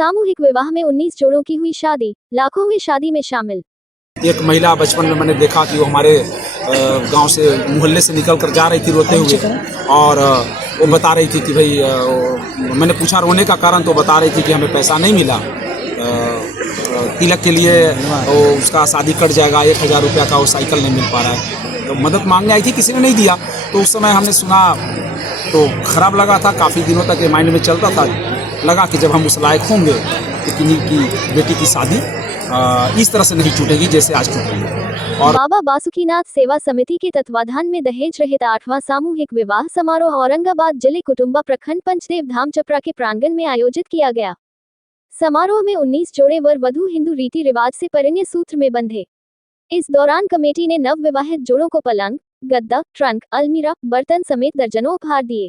सामूहिक विवाह में 19 जोड़ों की हुई शादी, लाखों हुए शादी में शामिल। एक महिला बचपन में मैंने देखा कि वो हमारे गांव से मोहल्ले से निकल कर जा रही थी रोते हुए, और वो बता रही थी कि भाई मैंने पूछा रोने का कारण, तो बता रही थी कि हमें पैसा नहीं मिला तिलक के लिए, वो उसका शादी कट जाएगा, 1000 रुपया का वो साइकिल नहीं मिल पा रहा है। तो मदद मांगने आई थी, किसी ने नहीं दिया। तो उस समय हमने सुना तो खराब लगा था, काफ़ी दिनों तक ये माइंड में चलता था। लगा कि जब हम उस लायक होंगे तो किन्हीं की बेटी की शादी इस तरह से नहीं छूटेगी जैसे आज छूट रही है। और बाबा बासुकीनाथ सेवा समिति के तत्वाधान में दहेज रहित 8वां सामूहिक विवाह समारोह औरंगाबाद जिले कुटुंबा प्रखंड पंचदेव धाम चपरा के प्रांगण में आयोजित किया गया। समारोह में 19 जोड़े वर वधू हिंदू रीति रिवाज से परिणय सूत्र में बंधे। इस दौरान कमेटी ने नव विवाहित जोड़ों को पलंग, गद्दा, ट्रंक, अलमीरा, बर्तन समेत दर्जनों उपहार दिए।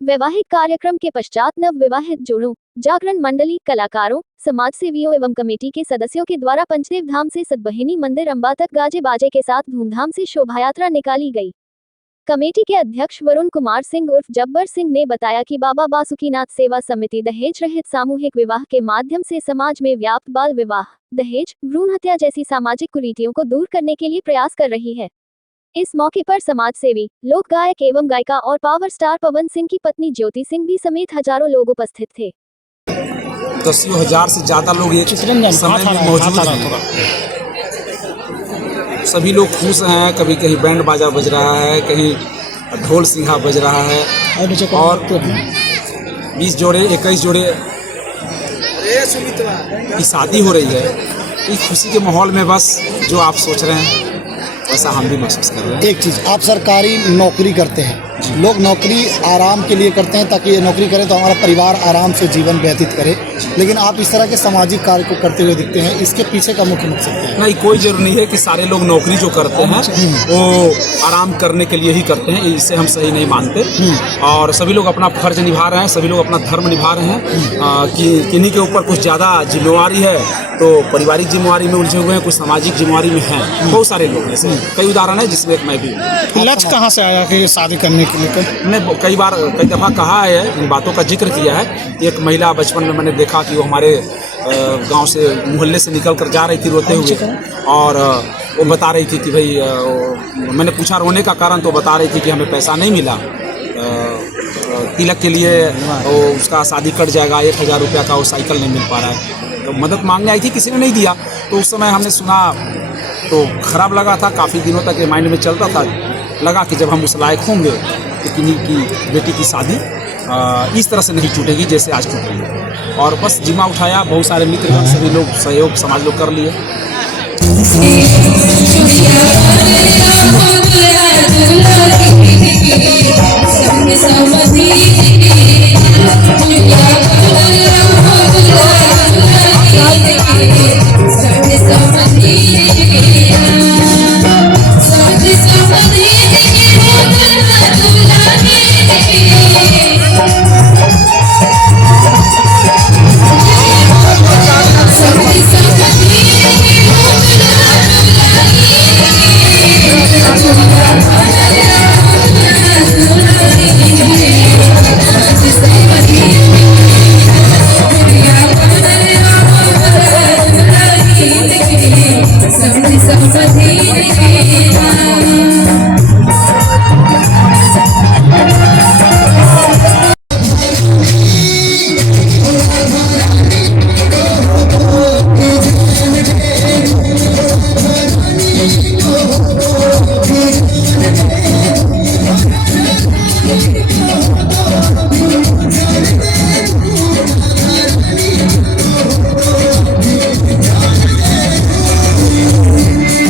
वैवाहिक कार्यक्रम के पश्चात नव विवाहित जोड़ों, जागरण मंडली, कलाकारों, समाजसेवियों एवं कमेटी के सदस्यों के द्वारा पंचदेव धाम से सतबहिनी मंदिर अंबा तक गाजे बाजे के साथ धूमधाम से शोभायात्रा निकाली गई। कमेटी के अध्यक्ष वरुण कुमार सिंह उर्फ जब्बर सिंह ने बताया कि बाबा बासुकीनाथ सेवा समिति दहेज रहित सामूहिक विवाह के माध्यम से समाज में व्याप्त बाल विवाह, दहेज, भ्रूण हत्या जैसी सामाजिक कुरीतियों को दूर करने के लिए प्रयास कर रही है। इस मौके पर समाज सेवी, लोक गायक एवं गायिका और पावर स्टार पवन सिंह की पत्नी ज्योति सिंह भी समेत हजारों लोग उपस्थित थे। 10,000 से ज्यादा लोग एक समय में मौजूद हैं। सभी लोग खुश हैं। कभी कहीं बैंड बाजा बज रहा है, कहीं ढोल सिंघा बज रहा है, और 20 जोड़े 21 जोड़े की शादी हो रही है। इस खुशी के माहौल में बस जो आप सोच रहे हैं ऐसा हम भी महसूस कर रहे हैं। एक चीज़, आप सरकारी नौकरी करते हैं, लोग नौकरी आराम के लिए करते हैं ताकि ये नौकरी करें तो हमारा परिवार आराम से जीवन व्यतीत करे, लेकिन आप इस तरह के सामाजिक कार्य को करते हुए दिखते हैं, इसके पीछे का मुख्य मकसद क्या है? नहीं, कोई जरूरी नहीं है कि सारे लोग नौकरी जो करते हैं वो आराम करने के लिए ही करते हैं, इससे हम सही नहीं मानते। और सभी लोग अपना फर्ज निभा रहे हैं, सभी लोग अपना धर्म निभा रहे हैं। कि किन्हीं के ऊपर कुछ ज़्यादा जिम्मेवारी है तो पारिवारिक जिम्मेवारी में उलझे हुए हैं, कुछ सामाजिक जिम्मेवारी में हैं। बहुत सारे लोग ऐसे कई उदाहरण है जिसमें एक मैं भी हूँ। लक्ष्य कहाँ से आया कि शादी करने के लिए? मैंने कई दफ़ा कहा है, इन बातों का जिक्र किया है। एक महिला बचपन में मैंने देखा कि वो हमारे गांव से मोहल्ले से निकल कर जा रही थी रोते हुए, और वो बता रही थी कि भाई मैंने पूछा रोने का कारण, तो बता रही थी कि हमें पैसा नहीं मिला तिलक के लिए, वो उसका शादी कट जाएगा, 1000 रुपया का वो साइकिल नहीं मिल पा रहा है। तो मदद मांगने आई थी, किसी ने नहीं दिया। तो उस समय हमने सुना तो खराब लगा था, काफ़ी दिनों तक ये माइंड में चलता था। लगा कि जब हम उस लायक होंगे तो किन्हीं की बेटी की शादी इस तरह से नहीं छूटेगी जैसे आज छूट रही है। और बस जिम्मा उठाया, बहुत सारे मित्रगण, सभी लोग सहयोग समाज लोग कर लिए।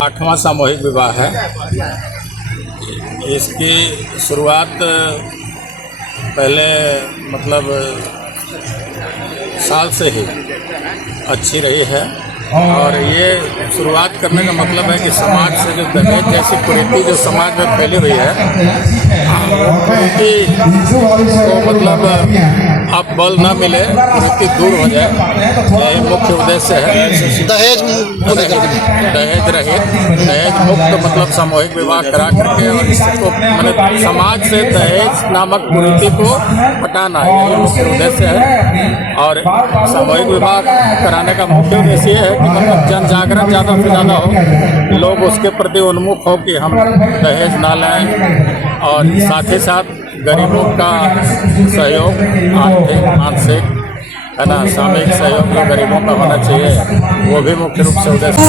आठवां सामूहिक विवाह है। इसकी शुरुआत पहले मतलब साल से ही अच्छी रही है, और ये शुरुआत करने का मतलब है कि समाज से जो दहेज जैसी कुरीति जो समाज में फैली हुई है, कुरीति को मतलब अब बल न मिले, कुरीति दूर हो जाए, यही मुख्य उद्देश्य है। दहेज को लेकर के दहेज रहित, दहेज मुक्त मतलब सामूहिक विवाह करा करके और इसको मतलब समाज से दहेज नामक कुरीति को हटाना, यही मुख्य उद्देश्य है। और सामूहिक विवाह कराने का मुख्य उद्देश्य ये है कि मतलब जन जागरण ज़्यादा से ज़्यादा हो, लोग उसके प्रति उन्मुख हो कि हम दहेज ना लें, और साथ ही साथ गरीबों का सहयोग, आर्थिक मानसिक है ना, सामूहिक सहयोग जो गरीबों का होना चाहिए, वो भी मुख्य रूप से उद्देश्य।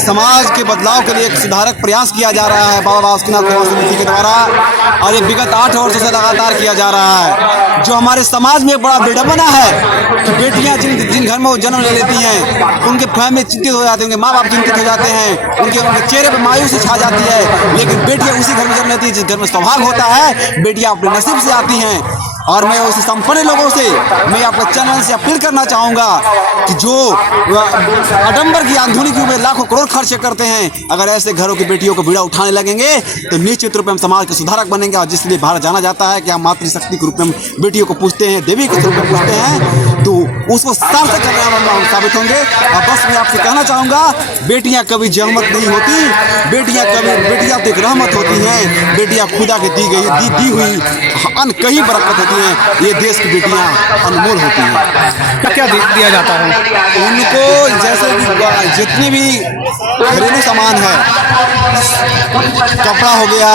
समाज के बदलाव के लिए एक सुधारक प्रयास किया जा रहा है बाबा बासुकीनाथ सेवा समिति के द्वारा, और ये विगत 8 वर्षों से लगातार किया जा रहा है। जो हमारे समाज में एक बड़ा विडंबना है कि बेटियां जिन घर में वो जन्म ले लेती हैं, उनके फैमिली चिंतित हो जाते हैं, उनके माँ बाप चिंतित हो जाते हैं, उनके चेहरे पर मायूसी छा जाती है। लेकिन बेटियां उसी घर में जन्म लेती हैं जिस घर में सौभाग्य होता है, बेटियां अपने नसीब से आती हैं। और मैं उस संपन्न लोगों से, मैं आपके चैनल से अपील करना चाहूँगा कि जो आडंबर की आधुनिक युग में लाखों करोड़ खर्च करते हैं, अगर ऐसे घरों की बेटियों को बीड़ा उठाने लगेंगे तो निश्चित रूप में हम समाज के सुधारक बनेंगे। और जिसलिए भारत जाना जाता है कि हम मातृशक्ति के रूप में बेटियों को पूछते हैं, देवी के रूप में पूछते हैं, तो उसको सार्थक करने में हम साबित होंगे। और बस मैं आपसे कहना चाहूँगा, बेटियाँ कभी जहमत नहीं होती, बेटियाँ तो एक रहमत होती हैं, बेटियाँ खुदा के दी हुई अनकही बरकत होती हैं। ये देश की बेटियां अनमोल होती हैं। क्या दिया जाता है उनको? जैसे कि जितने भी घरेलू सामान है, कपड़ा हो गया,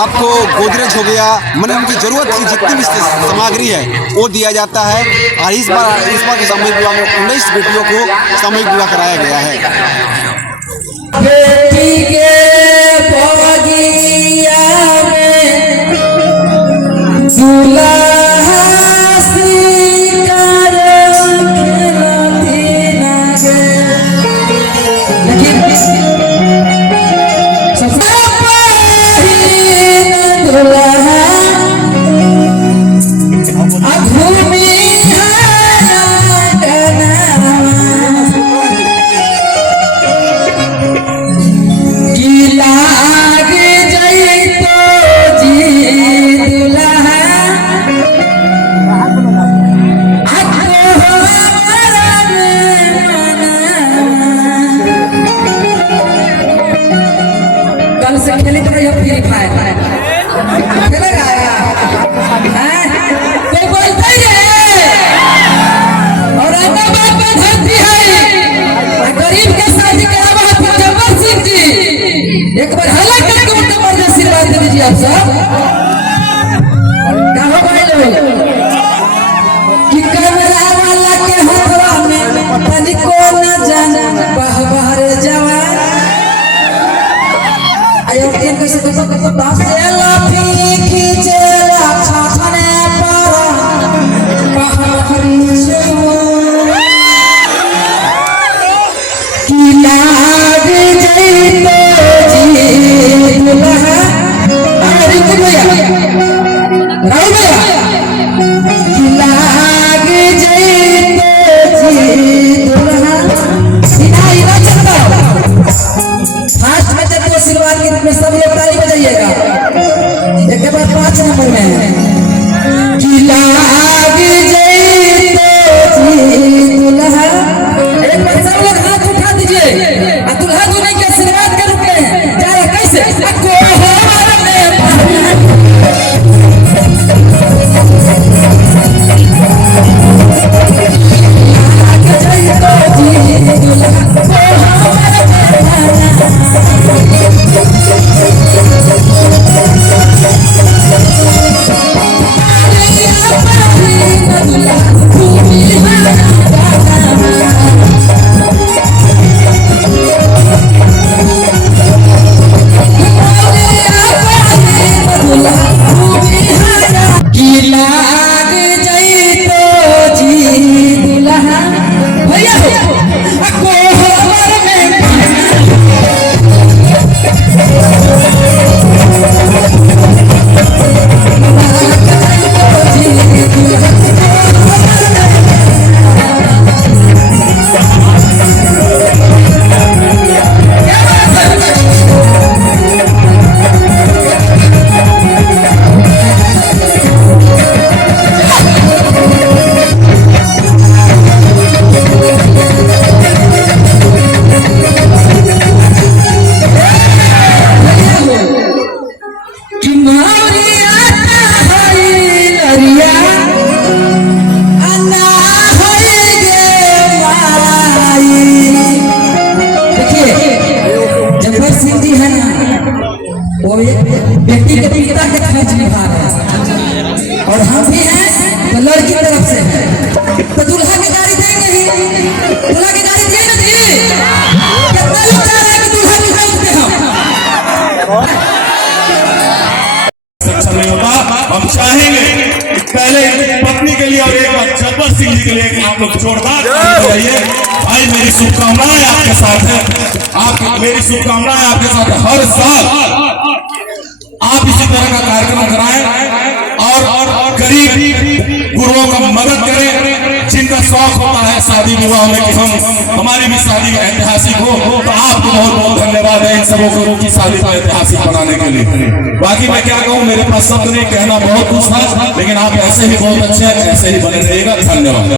आपको गोदरेज हो गया, मतलब उनकी जरूरत की जितनी भी सामग्री है वो दिया जाता है। और इस बार के सामूहिक विवाह में 19 बेटियों को सामूहिक विवाह कराया गया है। बेटी के बगिया में दूल्हा सिंगार खेलती लगे, लेकिन सबसे पहिल दूल्हा घूमी से खेली तो ये फ्री फायर खेलेगा कोई बोलता ही है। और औरंगाबाद में धरती है, गरीब के शादी करावा है जब्बर सिंह जी, एक बार हल्ला करके उनका मर्द आशीर्वाद दे दीजिए आप सब। कहो भाई लोग कि कमरा वाला के हथवा में तनिको न जाना बहबार जवान आयोजन कैसे तो दासेला पी खींचेला छाछने पर पहाड़ी से कि लाग जाई तो जी दुल्हा सभी के लिए आप लोग जोरदार ताली बजाइए। भाई मेरी शुभकामनाएं आपके साथ है, मेरी शुभकामनाएं आपके साथ है। हर साल आप इसी तरह का कार्यक्रम कराएं और गरीब गुरुओं का मदद करें, जिनका शौक होता है शादी विवाह में कि हमारी भी शादी ऐतिहासिक हो, तो आपको बहुत बहुत धन्यवाद है इन सबों की शादी को ऐतिहासिक बनाने के लिए। बाकी मैं क्या कहूँ, मेरे पास शब्द नहीं, कहना बहुत कुछ था, लेकिन आप ऐसे ही बहुत अच्छे हैं, ऐसे ही बने रहिएगा। धन्यवाद।